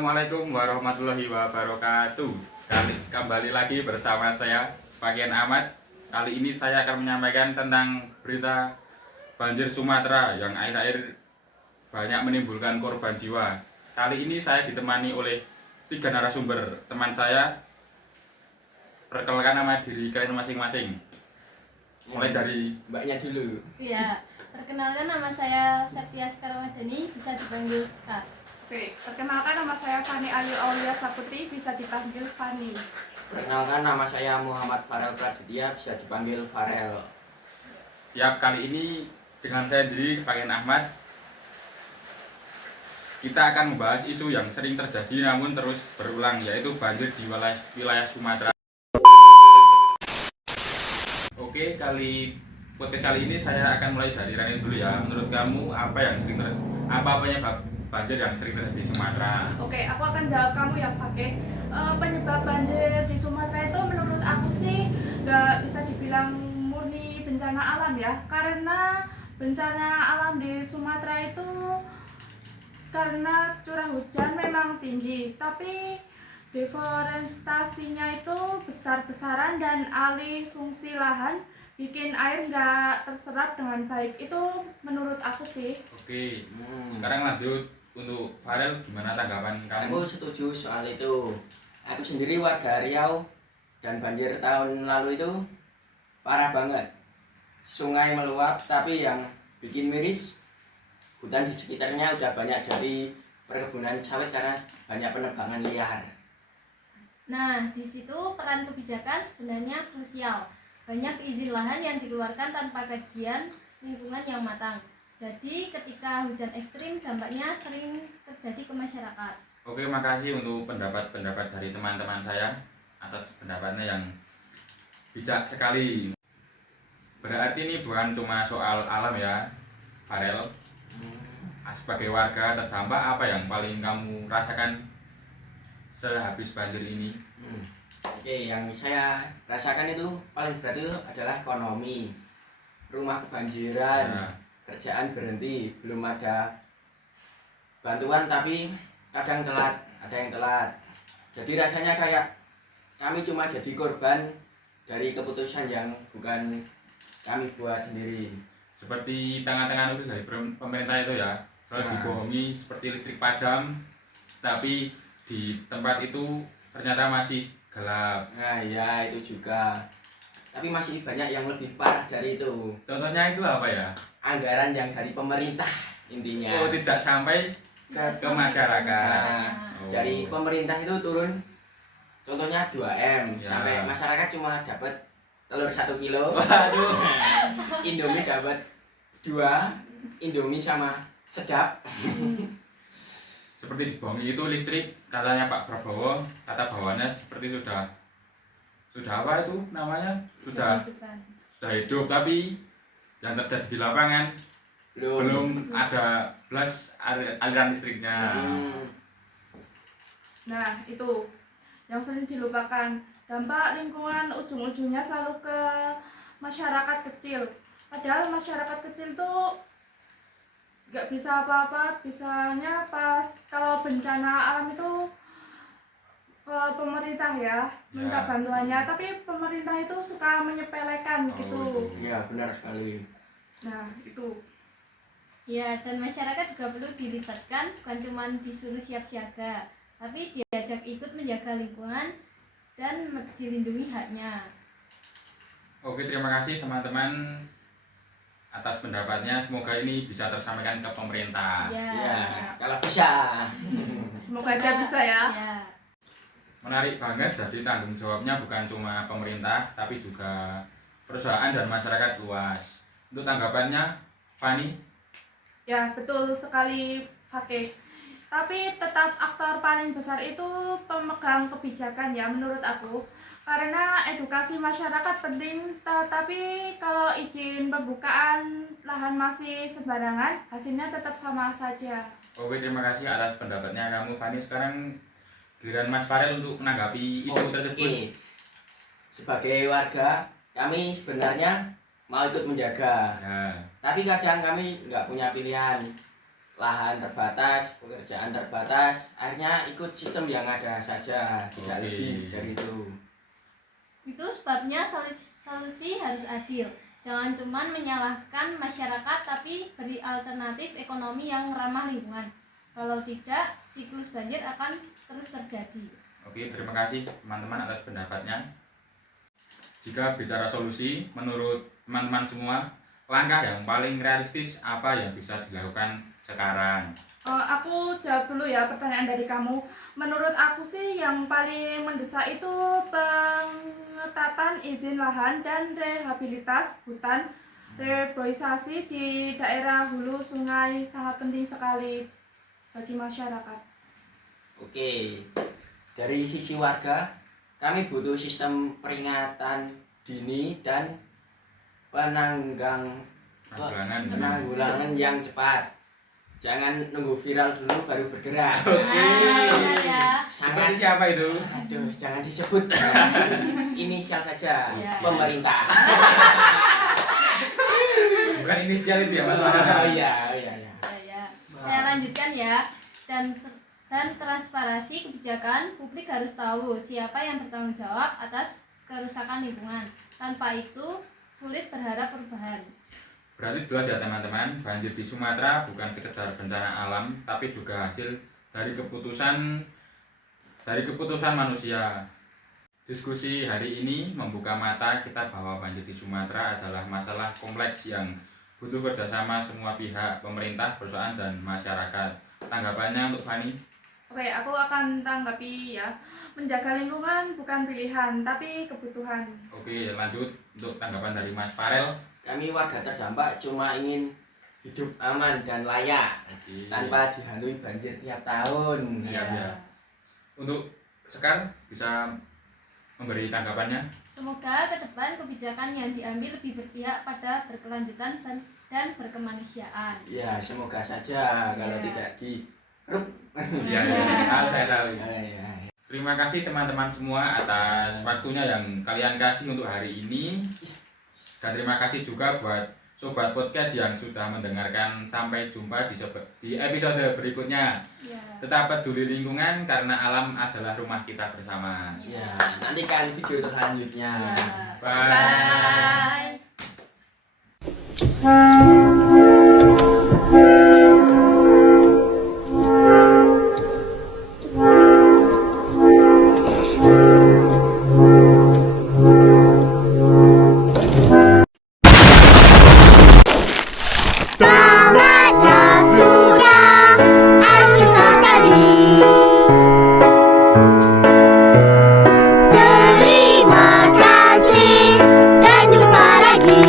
Assalamualaikum warahmatullahi wabarakatuh. Kembali lagi bersama saya Pakaian Ahmad. Kali ini saya akan menyampaikan tentang berita banjir Sumatera yang akhir-akhir banyak menimbulkan korban jiwa. Kali ini saya ditemani oleh 3 narasumber teman saya. Perkenalkan nama diri kalian masing-masing. Mulai dari mbaknya dulu. Iya, perkenalkan nama saya Septia Skaramadani, bisa dipanggil Ska. Oke, perkenalkan nama saya Fani Ayu Aulia Saputri, bisa dipanggil Fani. Perkenalkan nama saya Muhammad Farel Praditya, bisa dipanggil Farel. Siap, kali ini dengan saya sendiri Pakaian Ahmad. Kita akan membahas isu yang sering terjadi namun terus berulang, yaitu banjir di wilayah Sumatera. Oke, podcast kali ini saya akan mulai dari Rani dulu ya. Menurut kamu apa penyebab banjir yang sering terjadi di Sumatera? Oke, aku akan jawab kamu ya, Fakih. Penyebab banjir di Sumatera itu menurut aku sih nggak bisa dibilang murni bencana alam ya, karena bencana alam di Sumatera itu karena curah hujan memang tinggi, tapi deforestasinya itu besar-besaran dan alih fungsi lahan bikin air nggak terserap dengan baik. Itu menurut aku sih. Oke, sekarang lanjut untuk Farel, gimana tanggapan kamu? Aku setuju soal itu. Aku sendiri warga Riau dan banjir tahun lalu itu parah banget. Sungai meluap, tapi yang bikin miris, hutan di sekitarnya udah banyak jadi perkebunan sawit karena banyak penebangan liar. Nah, di situ peran kebijakan sebenarnya krusial. Banyak izin lahan yang dikeluarkan tanpa kajian lingkungan yang matang. Jadi ketika hujan ekstrim dampaknya sering terjadi ke masyarakat. Oke, makasih untuk pendapat dari teman-teman saya atas pendapatnya yang bijak sekali. Berarti ini bukan cuma soal alam ya, Farel. Sebagai warga terdampak, apa yang paling kamu rasakan sehabis banjir ini? Oke, yang saya rasakan itu paling berat itu adalah ekonomi. Rumah kebanjiran. Nah, Kerjaan berhenti, belum ada bantuan tapi kadang telat, ada yang telat. Jadi rasanya kayak kami cuma jadi korban dari keputusan yang bukan kami buat sendiri. seperti tangan-tangan itu dari pemerintah itu ya, selalu dibohongi seperti listrik padam, tapi di tempat itu ternyata masih gelap. Nah ya itu juga. Tapi masih banyak yang lebih parah dari itu. Contohnya itu apa ya? Anggaran yang dari pemerintah intinya. Oh, tidak sampai ke masyarakat. Nah, Oh. dari pemerintah itu turun contohnya 2M, Ya. sampai masyarakat cuma dapat telur 1 kilo. Waduh. Indomie dapat 2 Indomie sama sedap. Seperti dibohongi itu listrik, katanya Pak Prabowo, kata bawahannya seperti sudah apa itu namanya? Sudah hidup, tapi yang terjadi di lapangan belum ada belas aliran listriknya. Nah, itu yang sering dilupakan. Dampak lingkungan ujung-ujungnya selalu ke masyarakat kecil. Padahal masyarakat kecil tuh nggak bisa apa-apa, bisanya pas kalau bencana alam itu ke pemerintah ya, minta bantuannya. Tapi pemerintah itu suka menyepelekan gitu. Iya benar sekali. Nah, itu. Ya, dan masyarakat juga perlu dilibatkan, bukan cuma disuruh siap siaga, tapi diajak ikut menjaga lingkungan dan dilindungi haknya. Oke, terima kasih teman-teman atas pendapatnya. Semoga ini bisa tersampaikan ke pemerintah. Ya, kalau bisa. Semoga aja bisa ya. Ya. Menarik banget, jadi tanggung jawabnya bukan cuma pemerintah, tapi juga perusahaan dan masyarakat luas. Untuk tanggapannya, Fani? Ya, betul sekali, Fakih. Tapi tetap aktor paling besar itu pemegang kebijakan ya menurut aku. Karena edukasi masyarakat penting, tetapi kalau izin pembukaan lahan masih sembarangan, hasilnya tetap sama saja. Oke, terima kasih atas pendapatnya kamu, Fani. Sekarang giliran Mas Farel untuk menanggapi isu tersebut. Sebagai warga, kami sebenarnya mau ikut menjaga. Ya. Tapi kadang kami nggak punya pilihan. lahan terbatas, pekerjaan terbatas, akhirnya ikut sistem yang ada saja, tidak Oke. lebih dari itu. Itu sebabnya solusi harus adil. Jangan cuman menyalahkan masyarakat, tapi beri alternatif ekonomi yang ramah lingkungan. Kalau tidak, siklus banjir akan terus terjadi. Oke, terima kasih teman-teman atas pendapatnya. Jika bicara solusi, menurut teman-teman semua, langkah yang paling realistis apa yang bisa dilakukan sekarang? Aku jawab dulu ya pertanyaan dari kamu. Menurut aku sih yang paling mendesak itu pengetatan izin lahan dan rehabilitas hutan. Reboisasi di daerah hulu sungai sangat penting sekali bagi masyarakat. Oke, dari sisi warga, kami butuh sistem peringatan dini dan penanggulangan yang cepat. Jangan nunggu viral dulu baru bergerak. Benar ya. Seperti siapa itu? Aduh, jangan disebut. Inisial saja. Iya. Pemerintah. Bukan inisial itu ya Mas? Oh iya. Ya. Saya lanjutkan ya. Dan transparansi kebijakan, publik harus tahu siapa yang bertanggung jawab atas kerusakan lingkungan. Tanpa itu, sulit berharap perubahan. Berarti jelas ya teman-teman, banjir di Sumatera bukan sekedar bencana alam, tapi juga hasil dari keputusan manusia. Diskusi hari ini membuka mata kita bahwa banjir di Sumatera adalah masalah kompleks yang butuh kerjasama semua pihak, pemerintah, perusahaan, dan masyarakat. Tanggapannya untuk Fani? Oke, aku akan tanggapi ya. Menjaga lingkungan bukan pilihan, tapi kebutuhan. Oke, lanjut untuk tanggapan dari Mas Farel. Kami warga terdampak cuma ingin hidup aman dan layak tanpa dihantui banjir tiap tahun. Siap ya. Untuk Sekar bisa memberi tanggapannya. Semoga ke depan kebijakan yang diambil lebih berpihak pada berkelanjutan dan berkemanusiaan. Ya, semoga saja kalau Ya. tidak di Iya, tahu. Ya. Terima kasih teman-teman semua atas waktunya yang kalian kasih untuk hari ini. Dan terima kasih juga buat Sobat Podcast yang sudah mendengarkan. Sampai jumpa di episode berikutnya. Ya. Tetap peduli lingkungan karena alam adalah rumah kita bersama. Ya, nantikan video selanjutnya. Ya. Bye. Saatnya sudah ajukan tadi. Terima kasih dan jumpa lagi.